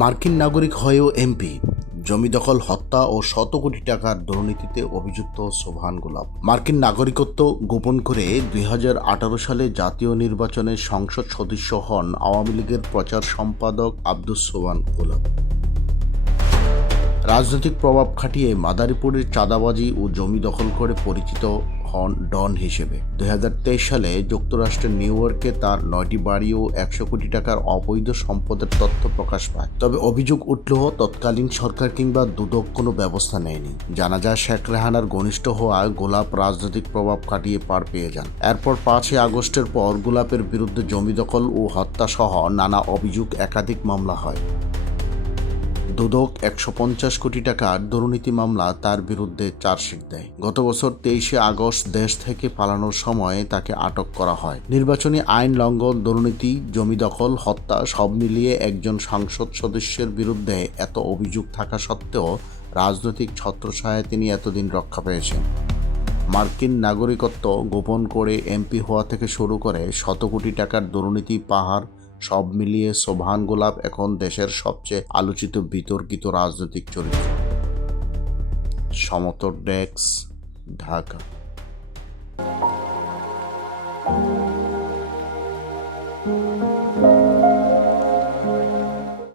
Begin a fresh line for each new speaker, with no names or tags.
মার্কিন নাগরিক হয়েও এমপি। জমি দখল, হত্যা ও শত কোটি টাকার দুর্নীতিতে অভিযুক্ত সোভান গোলাপ। মার্কিন নাগরিকত্ব গোপন করে দুই হাজার আঠারো সালে জাতীয় নির্বাচনে সংসদ সদস্য হন আওয়ামী লীগের প্রচার সম্পাদক আব্দুস সোভান গোলাপ। রাজনৈতিক প্রভাব খাটিয়ে মাদারীপুরের চাঁদাবাজি ও জমি দখল করে পরিচিত হন ডন হিসেবে। দুই হাজার তেইশ সালে যুক্তরাষ্ট্রের নিউ ইয়র্কে তার নয়টি বাড়ি ও একশো কোটি টাকার অবৈধ সম্পদের তথ্য প্রকাশ পায়। তবে অভিযোগ উঠল, তৎকালীন সরকার কিংবা দুদক কোনো ব্যবস্থা নেয়নি। জানা যায়, শেখ রেহানার ঘনিষ্ঠ হওয়ায় গোলাপ রাজনৈতিক প্রভাব কাটিয়ে পার পেয়ে যান। এরপর পাঁচই আগস্টের পর গোলাপের বিরুদ্ধে জমি দখল ও হত্যা সহ নানা অভিযোগ একাধিক মামলা হয়। দুদক একশো পঞ্চাশ কোটি টাকার দুর্নীতি মামলা তার বিরুদ্ধে চার্জশিট দেয়। গত বছর তেইশে আগস্ট দেশ থেকে পালানোর সময় তাকে আটক করা হয়। নির্বাচনী আইন লঙ্ঘন, দুর্নীতি, জমি দখল, হত্যা সব মিলিয়ে একজন সংসদ সদস্যের বিরুদ্ধে এত অভিযোগ থাকা সত্ত্বেও রাজনৈতিক ছত্রছায়ায় তিনি এতদিন রক্ষা পেয়েছেন। মার্কিন নাগরিকত্ব গোপন করে এমপি হওয়া থেকে শুরু করে শত কোটি টাকার দুর্নীতি, পাহাড় সব মিলিয়ে সোভান গোলাপ এখন দেশের সবচেয়ে আলোচিত বিতর্কিত রাজনৈতিক চরিত্র। সমতর ডেস্ক ঢাকা।